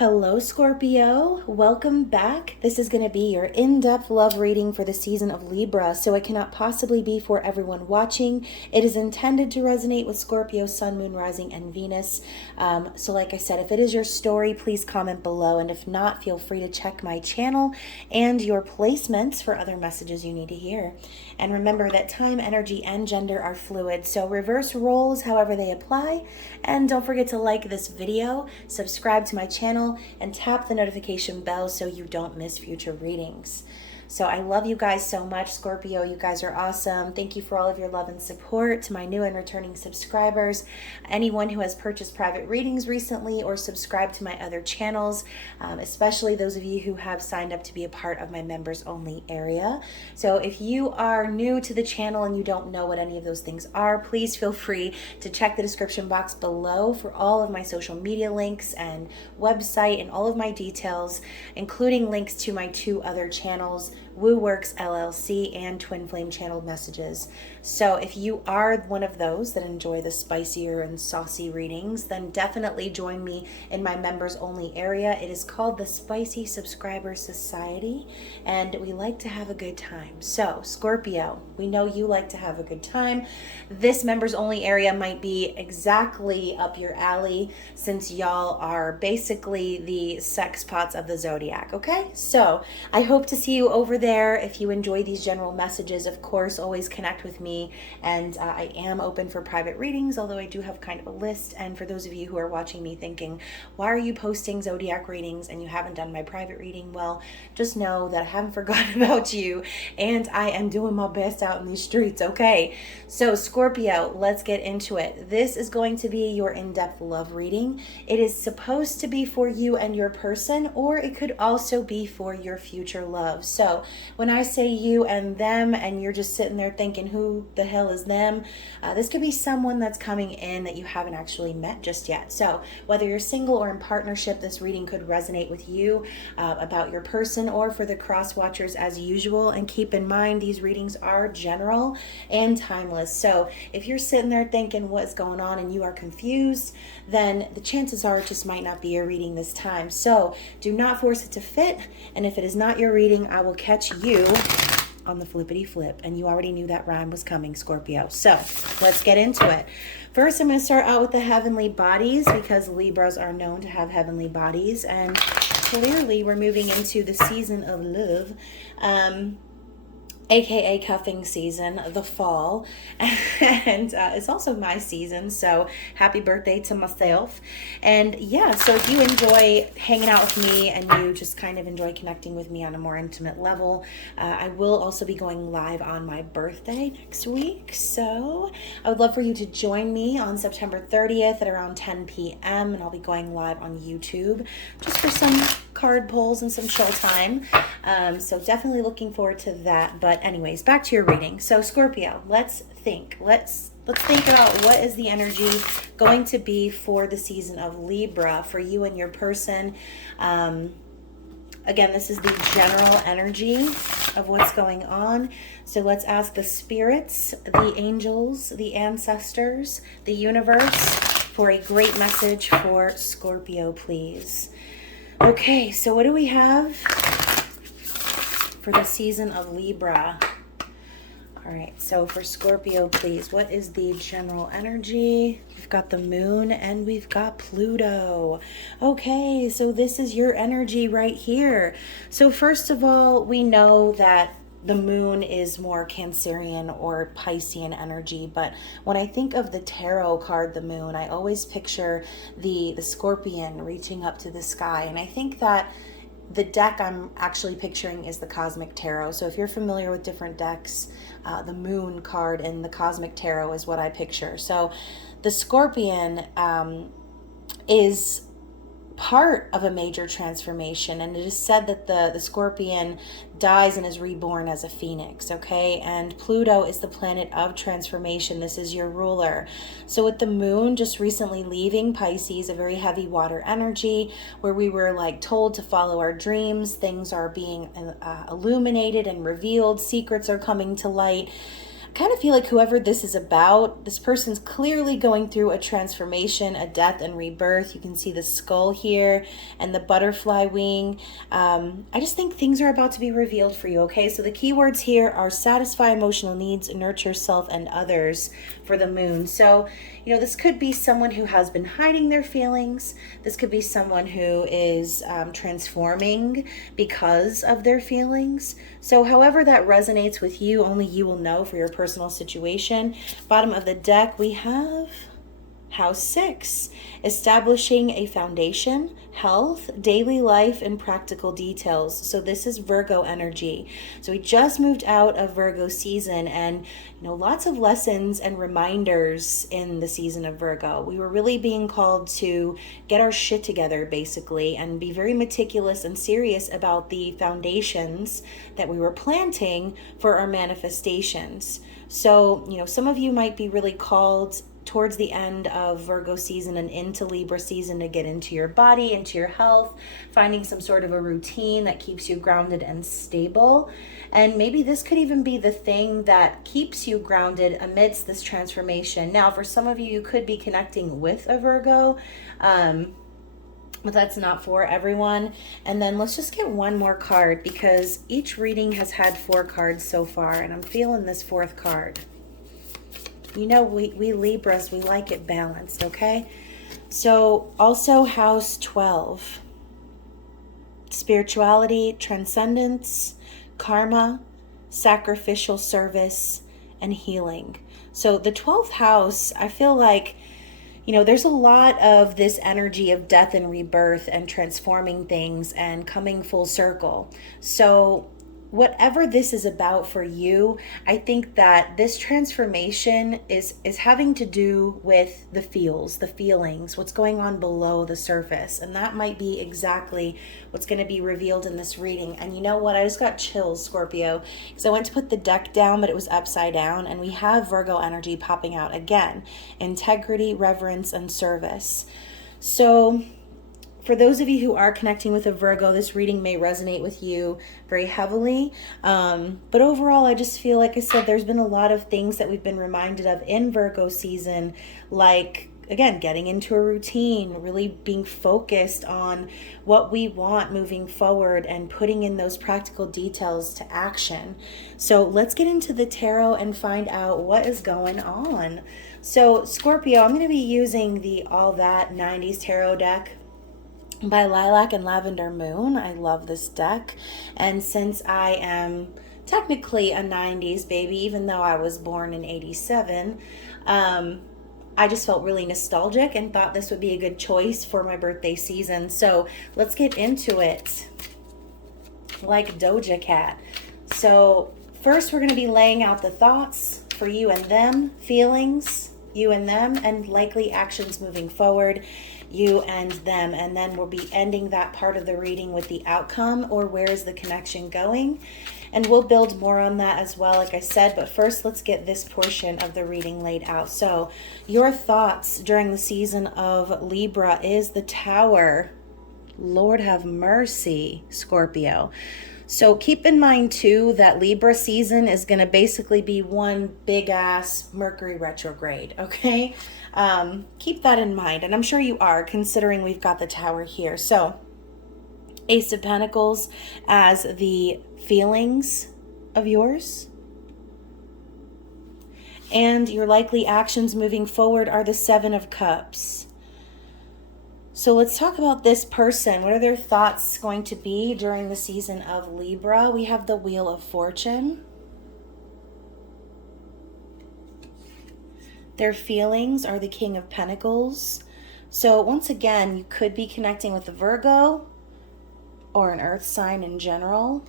Hello, Scorpio. Welcome back. This is going to be your in-depth love reading for the season of Libra, so it cannot possibly be for everyone watching. It is intended to resonate with Scorpio, Sun, Moon, Rising, and Venus. So like I said, if it is your story, please comment below, and if not, feel free to check my channel and your placements for other messages you need to hear. And remember that time, energy, and gender are fluid, so reverse roles however they apply. And don't forget to like this video, subscribe to my channel, and tap the notification bell so you don't miss future readings. So I love you guys so much, Scorpio. You guys are awesome. Thank you for all of your love and support. To my new and returning subscribers, anyone who has purchased private readings recently or subscribed to my other channels, especially those of you who have signed up to be a part of my members only area. So if you are new to the channel and you don't know what any of those things are, please feel free to check the description box below for all of my social media links and website and all of my details, including links to my two other channels, Woo Works LLC and Twin Flame Channeled Messages. So if you are one of those that enjoy the spicier and saucy readings, then definitely join me in my members only area. It is called the Spicy Subscriber Society, and we like to have a good time. So Scorpio, we know you like to have a good time. This members only area might be exactly up your alley, since y'all are basically the sex pots of the zodiac. Okay, so I hope to see you over there. If you enjoy these general messages, of course, always connect with me, and I am open for private readings, although I do have kind of a list. And for those of you who are watching me thinking, why are you posting zodiac readings and you haven't done my private reading? Well, just know that I haven't forgotten about you, and I am doing my best out in these streets. Okay, so Scorpio, let's get into it. This is going to be your in-depth love reading. It is supposed to be for you and your person, or it could also be for your future love. So when I say you and them and you're just sitting there thinking, who the hell is them? This could be someone that's coming in that you haven't actually met just yet. So whether you're single or in partnership, this reading could resonate with you about your person, or for the cross watchers as usual. And keep in mind, these readings are general and timeless. So if you're sitting there thinking what's going on and you are confused, then the chances are it just might not be your reading this time. So do not force it to fit. And if it is not your reading, I will catch you on the flippity flip. And you already knew that rhyme was coming, Scorpio. So let's get into it. First, I'm going to start out with the heavenly bodies, because Libras are known to have heavenly bodies. And clearly we're moving into the season of love, aka cuffing season, the fall. And it's also my season, so happy birthday to myself. And yeah, so if you enjoy hanging out with me and you just kind of enjoy connecting with me on a more intimate level, I will also be going live on my birthday next week. So I would love for you to join me on September 30th at around 10 p.m. and I'll be going live on YouTube just for some card pulls and some show time. So definitely looking forward to that. But anyways, back to your reading. So Scorpio, let's think. Let's think about what is the energy going to be for the season of Libra for you and your person. Again, this is the general energy of what's going on. So let's ask the spirits, the angels, the ancestors, the universe for a great message for Scorpio, please. Okay, so what do we have for the season of Libra? All right, so for Scorpio, please, what is the general energy? We've got the moon and we've got Pluto. Okay, so this is your energy right here. So first of all, we know that the moon is more Cancerian or Piscean energy, but when I think of the tarot card, the moon, I always picture the scorpion reaching up to the sky. And I think that the deck I'm actually picturing is the Cosmic Tarot. So if you're familiar with different decks, the moon card in the Cosmic Tarot is what I picture. So the scorpion is part of a major transformation, and it is said that the scorpion dies and is reborn as a phoenix. Okay, and Pluto is the planet of transformation. This is your ruler. So with the moon just recently leaving Pisces, a very heavy water energy where we were like told to follow our dreams, things are being illuminated and revealed, secrets are coming to light. kind of feel like whoever this is about, this person's clearly going through a transformation, a death and rebirth. You can see the skull here and the butterfly wing. I just think things are about to be revealed for you, okay? So the keywords here are satisfy emotional needs, nurture self and others for the moon. So, you know, this could be someone who has been hiding their feelings. This could be someone who is transforming because of their feelings. So however that resonates with you, only you will know for your personal situation. Bottom of the deck, we have House 6, establishing a foundation, health, daily life, and practical details. So this is Virgo energy. So we just moved out of Virgo season, and you know, lots of lessons and reminders in the season of Virgo. We were really being called to get our shit together, basically, and be very meticulous and serious about the foundations that we were planting for our manifestations. So, you know, some of you might be really called towards the end of Virgo season and into Libra season to get into your body, into your health, finding some sort of a routine that keeps you grounded and stable. And maybe this could even be the thing that keeps you grounded amidst this transformation. Now, for some of you, you could be connecting with a Virgo, but that's not for everyone. And then let's just get one more card, because each reading has had 4 cards so far, and I'm feeling this 4th card. You know, we Libras, we like it balanced, okay? So also House 12, spirituality, transcendence, karma, sacrificial service, and healing. So the 12th house, I feel like, you know, there's a lot of this energy of death and rebirth and transforming things and coming full circle. So whatever this is about for you, I think that this transformation is having to do with the feelings, what's going on below the surface. And that might be exactly what's going to be revealed in this reading. And you know what? I just got chills, Scorpio, because I went to put the deck down, but it was upside down. And we have Virgo energy popping out again. Integrity, reverence, and service. So for those of you who are connecting with a Virgo, this reading may resonate with you very heavily. But overall, I just feel, like I said, there's been a lot of things that we've been reminded of in Virgo season, like, again, getting into a routine, really being focused on what we want moving forward and putting in those practical details to action. So let's get into the tarot and find out what is going on. So Scorpio, I'm going to be using the All That 90s Tarot deck by Lilac and Lavender Moon. I love this deck. And since I am technically a 90s baby, even though I was born in 87, I just felt really nostalgic and thought this would be a good choice for my birthday season. So let's get into it like Doja Cat. So first we're going to be laying out the thoughts for you and them, feelings, you and them, and likely actions moving forward, you and them. And then we'll be ending that part of the reading with the outcome, or where is the connection going. And we'll build more on that as well, like I said. But first, let's get this portion of the reading laid out. So your thoughts during the season of Libra is the Tower. Lord have mercy, Scorpio. So keep in mind, too, that Libra season is going to basically be one big-ass Mercury retrograde, okay? Keep that in mind, and I'm sure you are, considering we've got the Tower here. So Ace of Pentacles as the feelings of yours. And your likely actions moving forward are the Seven of Cups. So let's talk about this person. What are their thoughts going to be during the season of Libra? We have the Wheel of Fortune. Their feelings are the King of Pentacles. So once again, you could be connecting with a Virgo or an earth sign in general.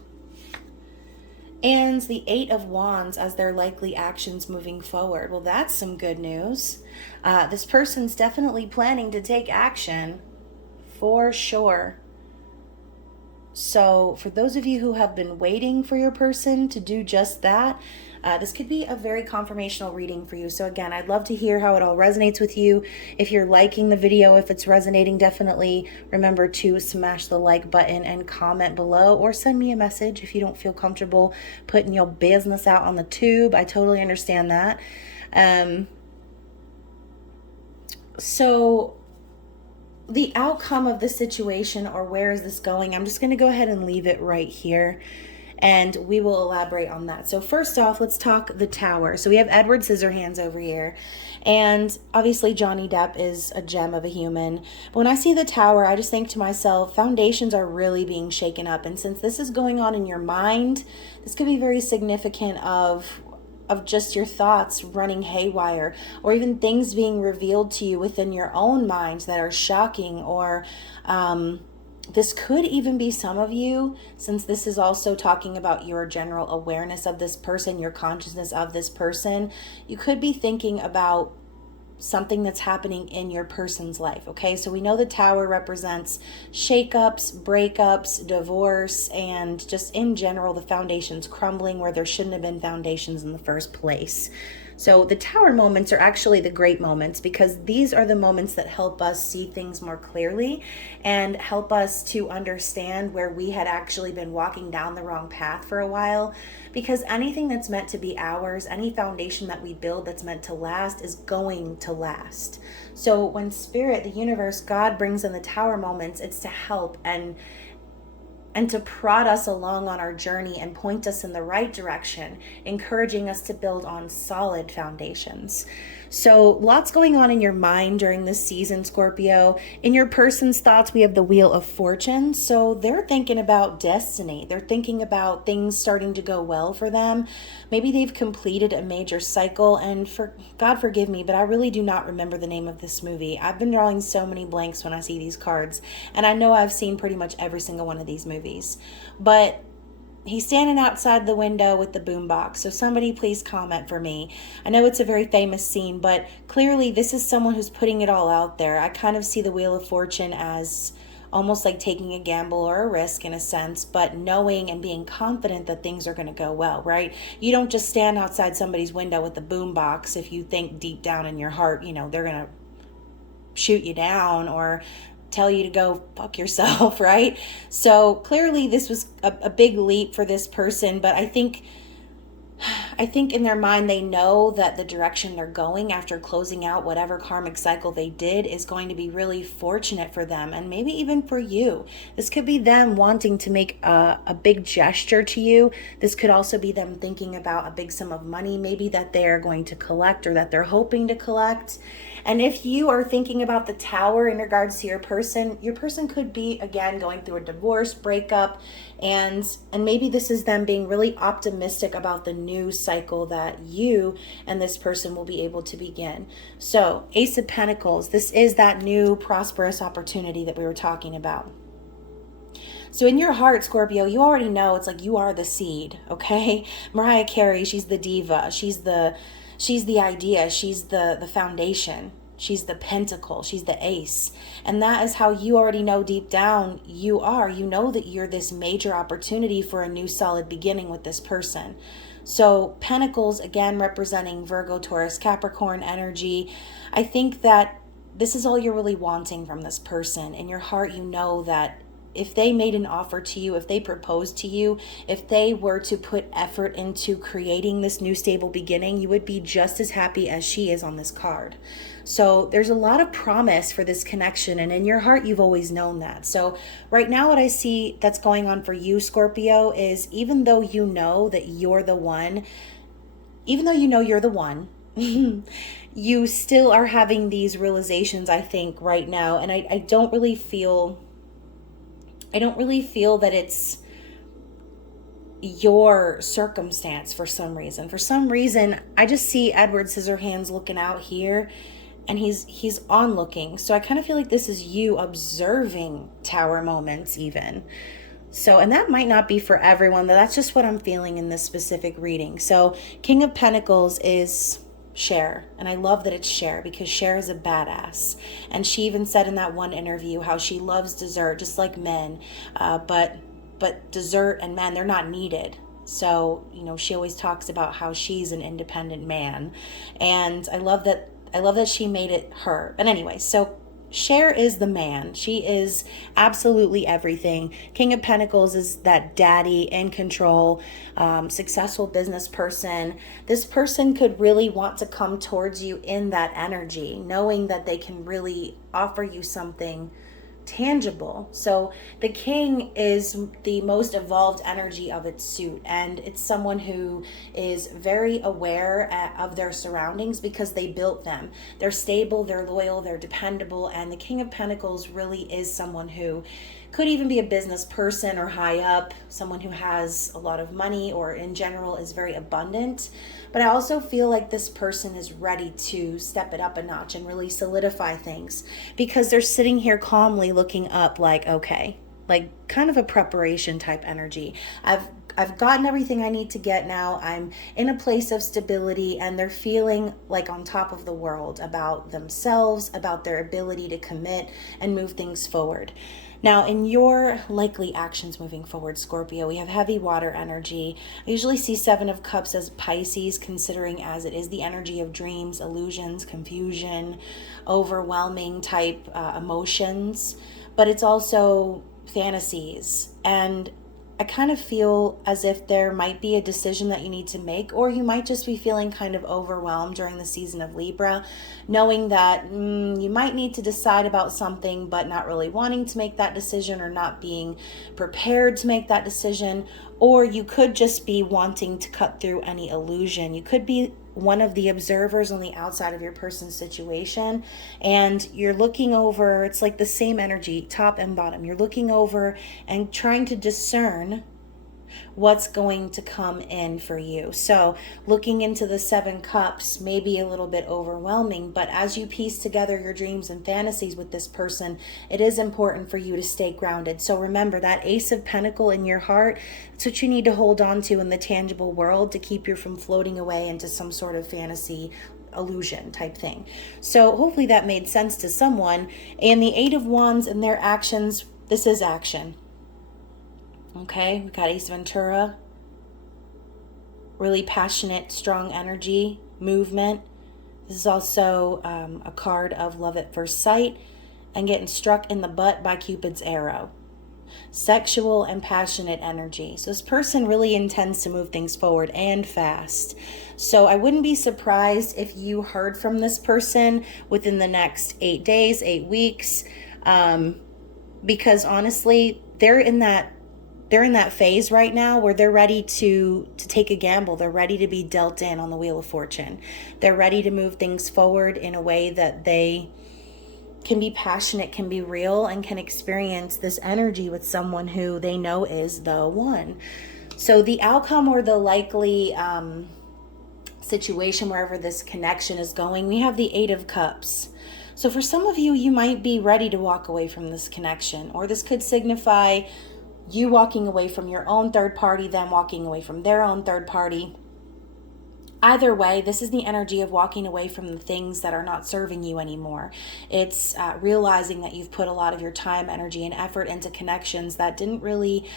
And the Eight of Wands as their likely actions moving forward. Well, that's some good news. This person's definitely planning to take action, for sure. So for those of you who have been waiting for your person to do just that, This could be a very confirmational reading for you. So again, I'd love to hear how it all resonates with you. If you're liking the video, if it's resonating, definitely remember to smash the like button and comment below, or send me a message if you don't feel comfortable putting your business out on the tube. I totally understand that. So the outcome of the situation, or where is this going, I'm just going to go ahead and leave it right here, and we will elaborate on that. So first off, let's talk the Tower. So we have Edward Scissorhands over here, and obviously Johnny Depp is a gem of a human. But when I see the Tower, I just think to myself, foundations are really being shaken up. And since this is going on in your mind, this could be very significant of just your thoughts running haywire, or even things being revealed to you within your own minds that are shocking, or this could even be some of you, since this is also talking about your general awareness of this person, your consciousness of this person. You could be thinking about something that's happening in your person's life. Okay, so we know the Tower represents shakeups, breakups, divorce, and just in general the foundations crumbling where there shouldn't have been foundations in the first place. So the Tower moments are actually the great moments, because these are the moments that help us see things more clearly and help us to understand where we had actually been walking down the wrong path for a while. Because anything that's meant to be ours, any foundation that we build that's meant to last, is going to last. So when Spirit, the universe, God brings in the Tower moments, it's to help and to prod us along on our journey and point us in the right direction, encouraging us to build on solid foundations. So lots going on in your mind during this season, Scorpio. In your person's thoughts, we have the Wheel of Fortune. So they're thinking about destiny. They're thinking about things starting to go well for them. Maybe they've completed a major cycle, and God forgive me, but I really do not remember the name of this movie. I've been drawing so many blanks when I see these cards, and I know I've seen pretty much every single one of these movies. But he's standing outside the window with the boombox. So somebody please comment for me. I know it's a very famous scene, but clearly this is someone who's putting it all out there. I kind of see the Wheel of Fortune as almost like taking a gamble or a risk in a sense, but knowing and being confident that things are going to go well, right? You don't just stand outside somebody's window with the boombox if you think deep down in your heart, you know, they're going to shoot you down or tell you to go fuck yourself, right? So clearly this was a big leap for this person, but I think in their mind they know that the direction they're going after closing out whatever karmic cycle they did is going to be really fortunate for them, and maybe even for you. This could be them wanting to make a big gesture to you. This could also be them thinking about a big sum of money maybe that they're going to collect, or that they're hoping to collect. And if you are thinking about the Tower in regards to your person could be, again, going through a divorce, breakup, and maybe this is them being really optimistic about the new cycle that you and this person will be able to begin. So, Ace of Pentacles, this is that new prosperous opportunity that we were talking about. So in your heart, Scorpio, you already know it's like you are the seed, okay? Mariah Carey, she's the diva. She's the idea. She's the foundation. She's the pentacle. She's the ace. And that is how you already know deep down you are. You know that you're this major opportunity for a new solid beginning with this person. So Pentacles, again, representing Virgo, Taurus, Capricorn energy. I think that this is all you're really wanting from this person. In your heart, you know that if they made an offer to you, if they proposed to you, if they were to put effort into creating this new stable beginning, you would be just as happy as she is on this card. So there's a lot of promise for this connection, and in your heart, you've always known that. So right now, what I see that's going on for you, Scorpio, is even though you know that you're the one, you still are having these realizations, I think, right now. And I don't really feel that it's your circumstance for some reason. For some reason, I just see Edward Scissorhands looking out here, and he's on looking. So I kind of feel like this is you observing Tower moments even. So, and that might not be for everyone, but that's just what I'm feeling in this specific reading. So King of Pentacles is Cher, and I love that it's Cher, because Cher is a badass, and she even said in that one interview how she loves dessert just like men, but dessert and men, they're not needed. So, you know, she always talks about how she's an independent man. And I love that she made it her. But anyway, so Cher is the man. She is absolutely everything. King of Pentacles is that daddy, in control, successful business person. This person could really want to come towards you in that energy, knowing that they can really offer you something tangible. So the king is the most evolved energy of its suit, and it's someone who is very aware of their surroundings because they built them. They're stable, they're loyal, they're dependable, and the King of Pentacles really is someone who could even be a business person or high up, someone who has a lot of money or in general is very abundant. But I also feel like this person is ready to step it up a notch and really solidify things because they're sitting here calmly looking up like, okay, like kind of a preparation type energy. I've gotten everything I need to get now. I'm in a place of stability, and they're feeling like on top of the world about themselves, about their ability to commit and move things forward. Now, in your likely actions moving forward, Scorpio, we have heavy water energy. I usually see Seven of Cups as Pisces, considering as it is the energy of dreams, illusions, confusion, overwhelming type emotions, but it's also fantasies. And I kind of feel as if there might be a decision that you need to make, or you might just be feeling kind of overwhelmed during the season of Libra, knowing that you might need to decide about something, but not really wanting to make that decision or not being prepared to make that decision. Or you could just be wanting to cut through any illusion. You could be one of the observers on the outside of your person's situation, and you're looking over, it's like the same energy, top and bottom. You're looking over and trying to discern what's going to come in for you. So looking into the Seven Cups may be a little bit overwhelming, but as you piece together your dreams and fantasies with this person, it is important for you to stay grounded. So remember that Ace of Pentacles in your heart, it's what you need to hold on to in the tangible world to keep you from floating away into some sort of fantasy illusion type thing. So hopefully that made sense to someone. And the Eight of Wands and their actions, this is action. Okay, we got Ace Ventura, really passionate, strong energy, movement. This is also a card of love at first sight and getting struck in the butt by Cupid's arrow. Sexual and passionate energy. So this person really intends to move things forward and fast. So I wouldn't be surprised if you heard from this person within the next 8 days, 8 weeks, because honestly, they're in that phase right now where they're ready to take a gamble. They're ready to be dealt in on the Wheel of Fortune. They're ready to move things forward in a way that they can be passionate, can be real, and can experience this energy with someone who they know is the one. So the outcome or the likely situation wherever this connection is going, we have the Eight of Cups. So for some of you, you might be ready to walk away from this connection, or this could signify you walking away from your own third party, them walking away from their own third party. Either way, this is the energy of walking away from the things that are not serving you anymore. It's realizing that you've put a lot of your time, energy, and effort into connections that didn't really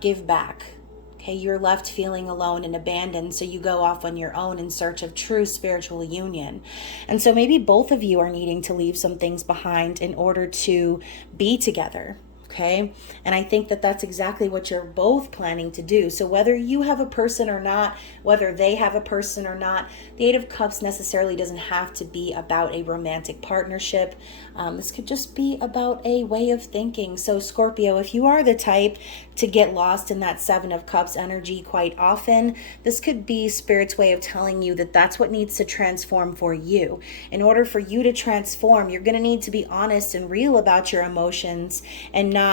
give back. Okay, you're left feeling alone and abandoned, so you go off on your own in search of true spiritual union. And so maybe both of you are needing to leave some things behind in order to be together. Okay. And I think that that's exactly what you're both planning to do. So whether you have a person or not, whether they have a person or not, the Eight of Cups necessarily doesn't have to be about a romantic partnership. This could just be about a way of thinking. So Scorpio, if you are the type to get lost in that Seven of Cups energy quite often, this could be Spirit's way of telling you that that's what needs to transform for you. In order for you to transform, you're going to need to be honest and real about your emotions and not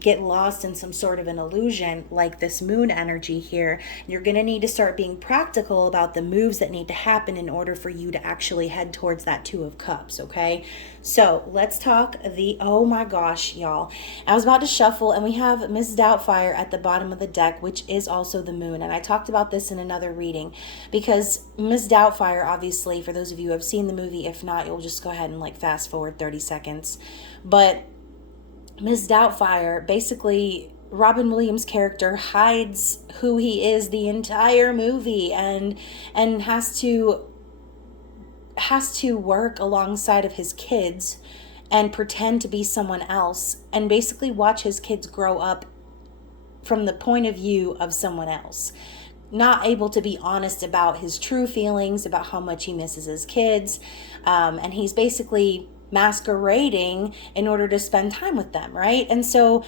get lost in some sort of an illusion like this moon energy here. You're going to need to start being practical about the moves that need to happen in order for you to actually head towards that Two of Cups, okay? So let's talk oh my gosh, y'all. I was about to shuffle and we have Miss Doubtfire at the bottom of the deck, which is also the moon. And I talked about this in another reading because Miss Doubtfire, obviously, for those of you who have seen the movie, if not, you'll just go ahead and like fast forward 30 seconds. But Miss Doubtfire basically Robin Williams' character hides who he is the entire movie, and has to work alongside of his kids and pretend to be someone else, and basically watch his kids grow up from the point of view of someone else, not able to be honest about his true feelings, about how much he misses his kids, and he's basically masquerading in order to spend time with them, right? And so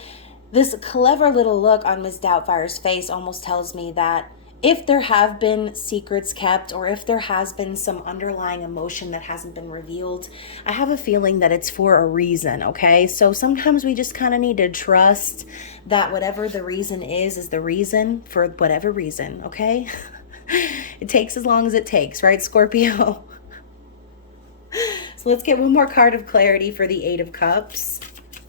this clever little look on Ms. Doubtfire's face almost tells me that if there have been secrets kept, or if there has been some underlying emotion that hasn't been revealed, I have a feeling that it's for a reason, okay? So sometimes we just kind of need to trust that whatever the reason is the reason for whatever reason, okay? It takes as long as it takes, right, Scorpio? So let's get one more card of clarity for the Eight of Cups.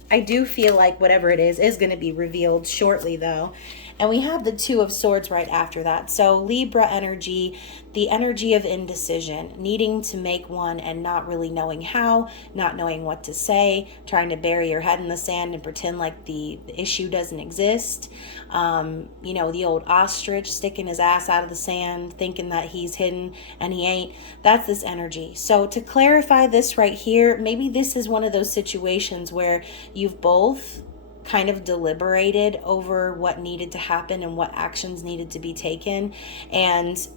I do feel like whatever it is going to be revealed shortly, though. And we have the Two of Swords right after that. So Libra energy, the energy of indecision, needing to make one and not really knowing how, not knowing what to say, trying to bury your head in the sand and pretend like the issue doesn't exist. You know, the old ostrich sticking his ass out of the sand, thinking that he's hidden and he ain't. That's this energy. So to clarify this right here, maybe this is one of those situations where you've both kind of deliberated over what needed to happen and what actions needed to be taken, and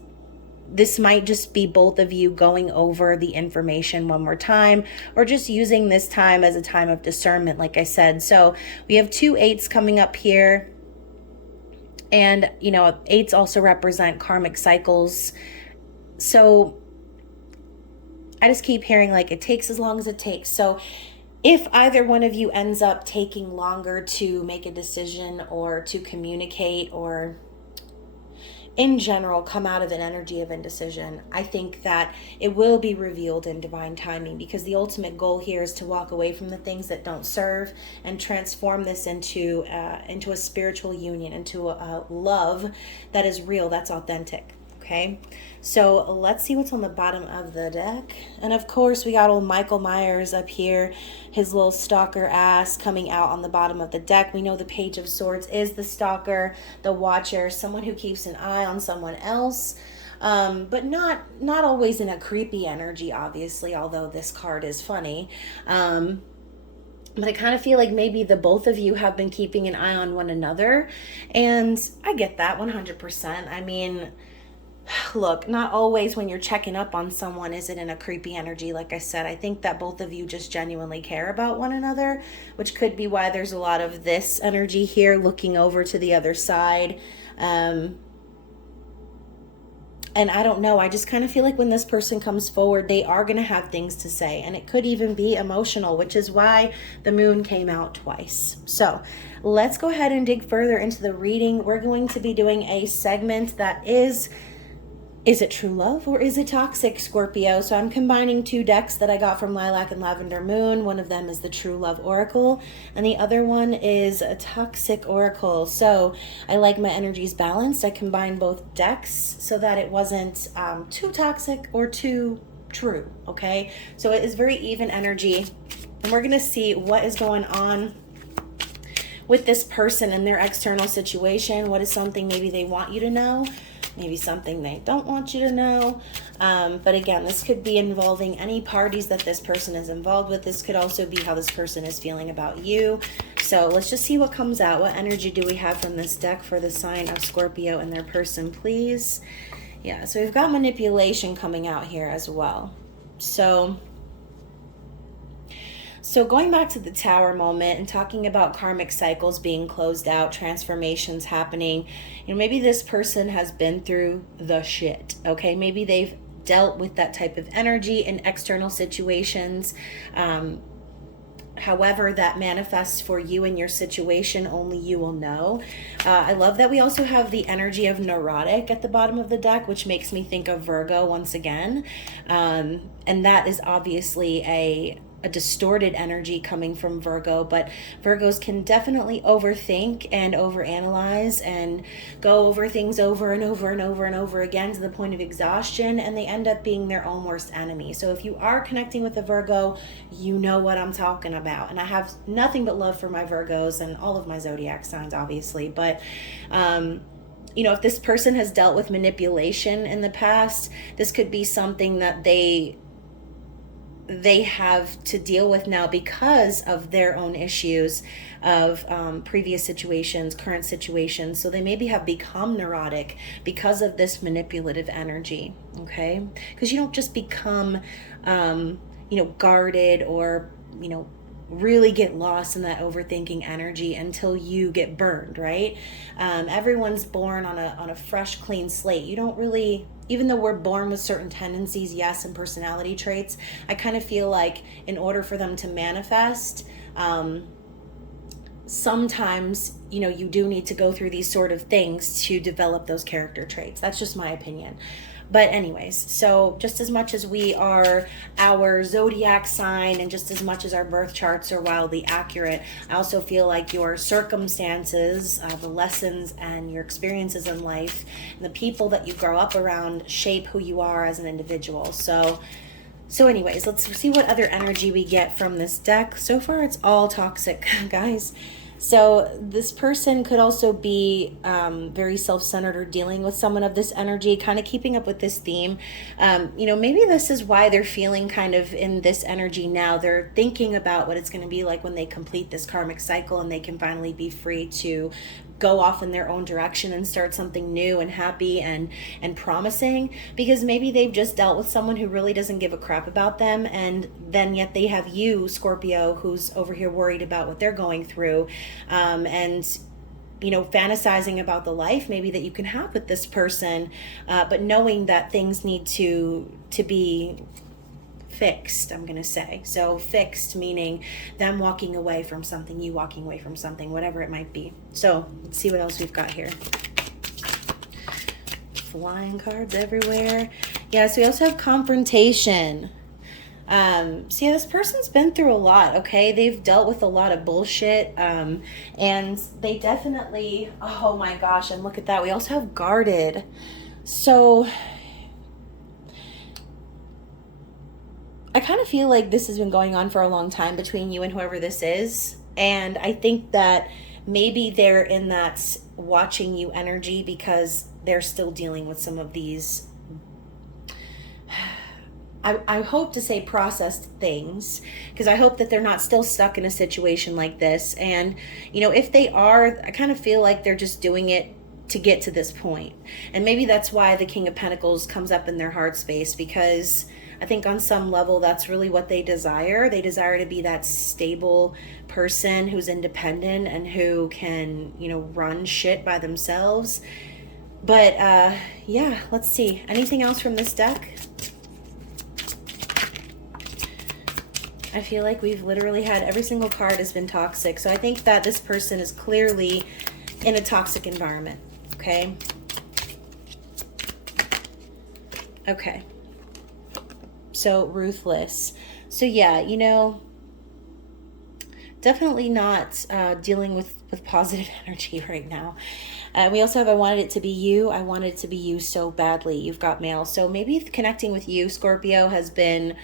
this might just be both of you going over the information one more time, or just using this time as a time of discernment, like I said. So we have two eights coming up here, and you know, eights also represent karmic cycles. So I just keep hearing like it takes as long as it takes. So if either one of you ends up taking longer to make a decision or to communicate, or in general come out of an energy of indecision, I think that it will be revealed in divine timing, because the ultimate goal here is to walk away from the things that don't serve and transform this into a spiritual union, into a love that is real, that's authentic. Okay, so let's see what's on the bottom of the deck. And of course, we got old Michael Myers up here, his little stalker ass coming out on the bottom of the deck. We know the Page of Swords is the stalker, the watcher, someone who keeps an eye on someone else, but not always in a creepy energy, obviously, although this card is funny. But I kind of feel like maybe the both of you have been keeping an eye on one another, and I get that 100%. I mean, look, not always when you're checking up on someone is it in a creepy energy. Like I said, I think that both of you just genuinely care about one another, which could be why there's a lot of this energy here, looking over to the other side. And I don't know, I just kind of feel like when this person comes forward, they are going to have things to say, and it could even be emotional, which is why the moon came out twice. So let's go ahead and dig further into the reading. We're going to be doing a segment that is it true love or is it toxic, Scorpio? So I'm combining two decks that I got from Lilac and Lavender Moon. One of them is the True Love Oracle, and the other one is a Toxic Oracle. So I like my energies balanced. I combined both decks so that it wasn't too toxic or too true, okay? So it is very even energy, and we're going to see what is going on with this person and their external situation. What is something maybe they want you to know? Maybe something they don't want you to know. But again, this could be involving any parties that this person is involved with. This could also be how this person is feeling about you. So let's just see what comes out. What energy do we have from this deck for the sign of Scorpio and their person, please? Yeah, so we've got manipulation coming out here as well. So going back to the Tower moment and talking about karmic cycles being closed out, transformations happening, you know, maybe this person has been through the shit, okay? Maybe they've dealt with that type of energy in external situations. However that manifests for you and your situation, only you will know. I love that we also have the energy of neurotic at the bottom of the deck, which makes me think of Virgo once again. And that is obviously a distorted energy coming from Virgo, but Virgos can definitely overthink and overanalyze and go over things over and over and over and over again to the point of exhaustion, and they end up being their own worst enemy. So if you are connecting with a Virgo, you know what I'm talking about. And I have nothing but love for my Virgos and all of my zodiac signs, obviously, but if this person has dealt with manipulation in the past, this could be something that they have to deal with now because of their own issues of previous situations, current situations. So they maybe have become neurotic because of this manipulative energy, okay? Because you don't just become, guarded or, really get lost in that overthinking energy until you get burned, right? Everyone's born on a fresh, clean slate. You don't really, even though we're born with certain tendencies, yes, and personality traits, I kind of feel like in order for them to manifest, sometimes, you do need to go through these sort of things to develop those character traits. That's just my opinion. But anyways, so just as much as we are our zodiac sign and just as much as our birth charts are wildly accurate, I also feel like your circumstances, the lessons and your experiences in life, and the people that you grow up around shape who you are as an individual. So anyways, let's see what other energy we get from this deck. So far, it's all toxic, guys. So this person could also be very self-centered or dealing with someone of this energy, kind of keeping up with this theme. Maybe this is why they're feeling kind of in this energy now. They're thinking about what it's going to be like when they complete this karmic cycle and they can finally be free to go off in their own direction and start something new and happy and promising, because maybe they've just dealt with someone who really doesn't give a crap about them, and then yet they have you, Scorpio, who's over here worried about what they're going through, and fantasizing about the life maybe that you can have with this person, but knowing that things need to be fixed, I'm gonna say. So fixed meaning them walking away from something, you walking away from something, whatever it might be. So let's see what else we've got here. Flying cards everywhere. Yeah, so we also have confrontation. This person's been through a lot, okay? They've dealt with a lot of bullshit, and they definitely, oh my gosh, and look at that. We also have guarded. So I kind of feel like this has been going on for a long time between you and whoever this is. And I think that maybe they're in that watching you energy because they're still dealing with some of these, I hope to say processed things, because I hope that they're not still stuck in a situation like this. And, if they are, I kind of feel like they're just doing it to get to this point. And maybe that's why the King of Pentacles comes up in their heart space, because I think on some level that's really what they desire. They desire to be that stable person who's independent and who can, run shit by themselves. But yeah, let's see. Anything else from this deck? I feel like we've literally had every single card has been toxic. So I think that this person is clearly in a toxic environment. Okay. Okay. So ruthless. So yeah, definitely not dealing with positive energy right now. We also have I wanted it to be you. I wanted it to be you so badly. You've got mail. So maybe connecting with you, Scorpio, has been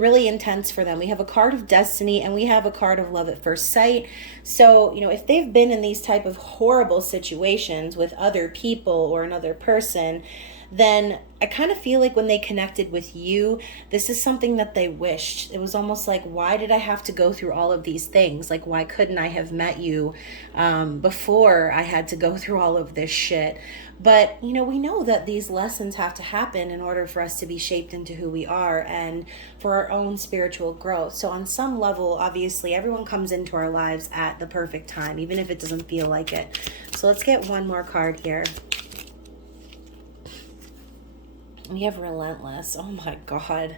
really intense for them. We have a card of destiny and we have a card of love at first sight. So, if they've been in these type of horrible situations with other people or another person, then I kind of feel like when they connected with you, this is something that they wished. It was almost like, why did I have to go through all of these things? Like, why couldn't I have met you before I had to go through all of this shit? But, we know that these lessons have to happen in order for us to be shaped into who we are and for our own spiritual growth. So on some level, obviously, everyone comes into our lives at the perfect time, even if it doesn't feel like it. So let's get one more card here. We have relentless. Oh my God.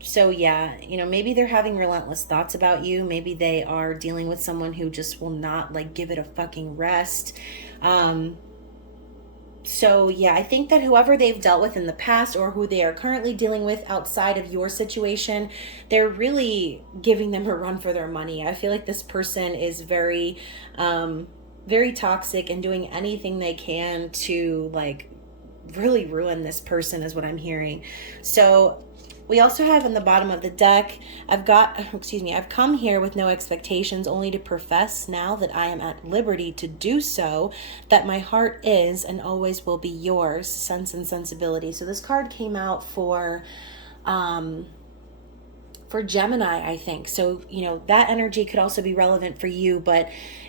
So yeah, maybe they're having relentless thoughts about you. Maybe they are dealing with someone who just will not give it a fucking rest. So yeah, I think that whoever they've dealt with in the past or who they are currently dealing with outside of your situation, they're really giving them a run for their money. I feel like this person is very toxic and doing anything they can to like really ruin this person is what I'm hearing. So we also have in the bottom of the deck, I've come here with no expectations, only to profess now that I am at liberty to do so, that my heart is and always will be yours, Sense and Sensibility. So this card came out for Gemini, I think. So, that energy could also be relevant for you, but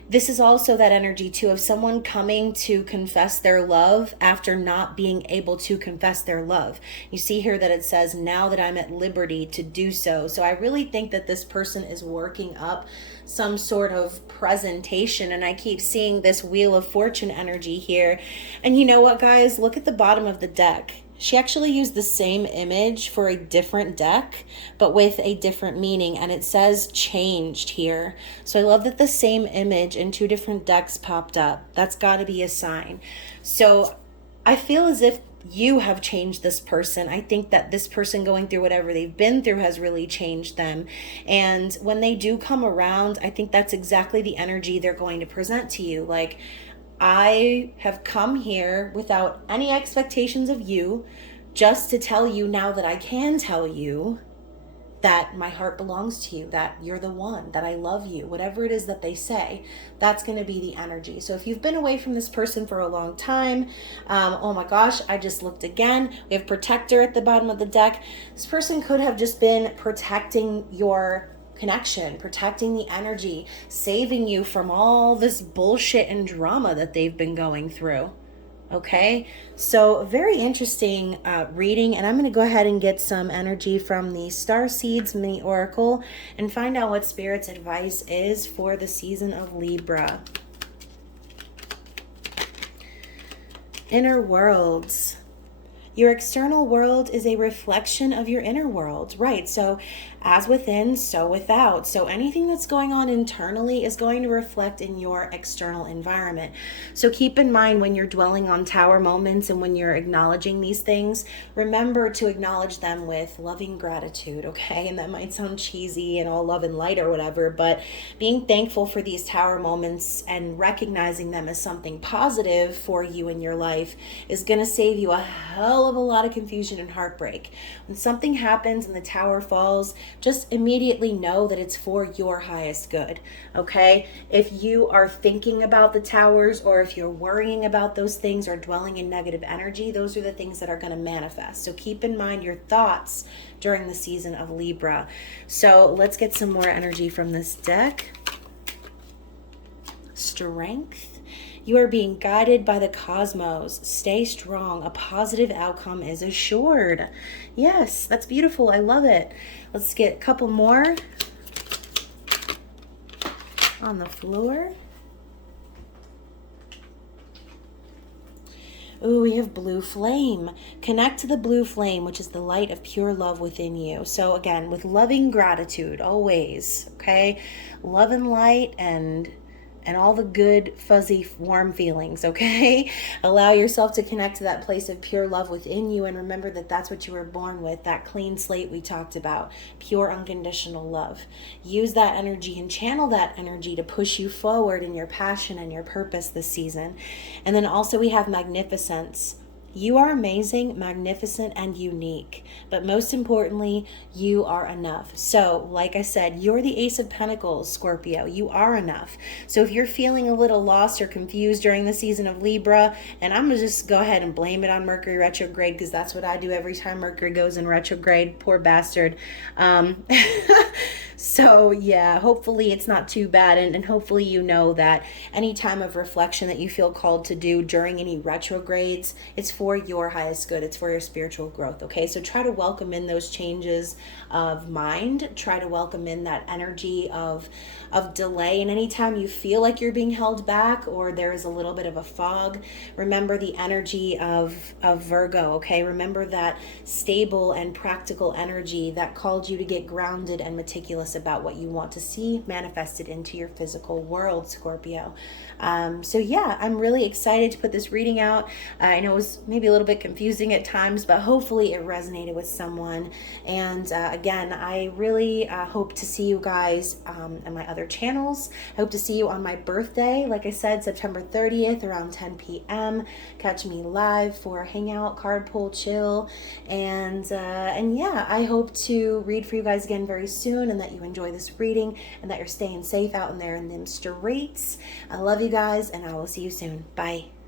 this is also that energy too of someone coming to confess their love after not being able to confess their love. You see here that it says, now that I'm at liberty to do so. So I really think that this person is working up some sort of presentation, and I keep seeing this Wheel of Fortune energy here. And you know what, guys? Look at the bottom of the deck. She actually used the same image for a different deck, but with a different meaning, and it says changed here. So I love that the same image in two different decks popped up. That's got to be a sign. So I feel as if you have changed this person. I think that this person going through whatever they've been through has really changed them. And when they do come around, I think that's exactly the energy they're going to present to you. Like, I have come here without any expectations of you, just to tell you now that I can tell you that my heart belongs to you, that you're the one, that I love you, whatever it is that they say, that's going to be the energy. So if you've been away from this person for a long time, oh my gosh, I just looked again. We have Protector at the bottom of the deck. This person could have just been protecting your connection, protecting the energy, saving you from all this bullshit and drama that they've been going through. Okay, so very interesting reading, and I'm going to go ahead and get some energy from the Star Seeds Mini Oracle and find out what Spirit's advice is for the season of Libra. Inner worlds. Your external world is a reflection of your inner world, right? So as within, so without. So anything that's going on internally is going to reflect in your external environment. So keep in mind when you're dwelling on tower moments and when you're acknowledging these things, remember to acknowledge them with loving gratitude, okay? And that might sound cheesy and all love and light or whatever, but being thankful for these tower moments and recognizing them as something positive for you in your life is going to save you a hell of a lot of confusion and heartbreak. When something happens and the tower falls, just immediately know that it's for your highest good, okay? If you are thinking about the towers, or if you're worrying about those things or dwelling in negative energy, those are the things that are going to manifest. So keep in mind your thoughts during the season of Libra. So let's get some more energy from this deck. Strength. You are being guided by the cosmos. Stay strong. A positive outcome is assured. Yes, that's beautiful. I love it. Let's get a couple more on the floor. Ooh, we have blue flame. Connect to the blue flame, which is the light of pure love within you. So again, with loving gratitude, always, okay? Love and light and all the good, fuzzy, warm feelings, okay? Allow yourself to connect to that place of pure love within you, and remember that that's what you were born with, that clean slate we talked about, pure, unconditional love. Use that energy and channel that energy to push you forward in your passion and your purpose this season. And then also we have magnificence. You are amazing, magnificent, and unique. But most importantly, you are enough. So, like I said, you're the Ace of Pentacles, Scorpio. You are enough. So if you're feeling a little lost or confused during the season of Libra, and I'm going to just go ahead and blame it on Mercury retrograde, because that's what I do every time Mercury goes in retrograde. Poor bastard. So yeah, hopefully it's not too bad, and hopefully you know that any time of reflection that you feel called to do during any retrogrades, it's for your highest good. It's for your spiritual growth, okay? So try to welcome in those changes of mind. Try to welcome in that energy of delay, and anytime you feel like you're being held back or there is a little bit of a fog, remember the energy of Virgo, okay? Remember that stable and practical energy that called you to get grounded and meticulous us about what you want to see manifested into your physical world, Scorpio. So yeah, I'm really excited to put this reading out. I know it was maybe a little bit confusing at times, but hopefully it resonated with someone. And again, I really hope to see you guys on my other channels. I hope to see you on my birthday. Like I said, September 30th around 10 p.m. Catch me live for hangout, card pull, chill. And yeah, I hope to read for you guys again very soon, and that you enjoy this reading and that you're staying safe out in there in them streets. I love you guys, and I will see you soon. Bye.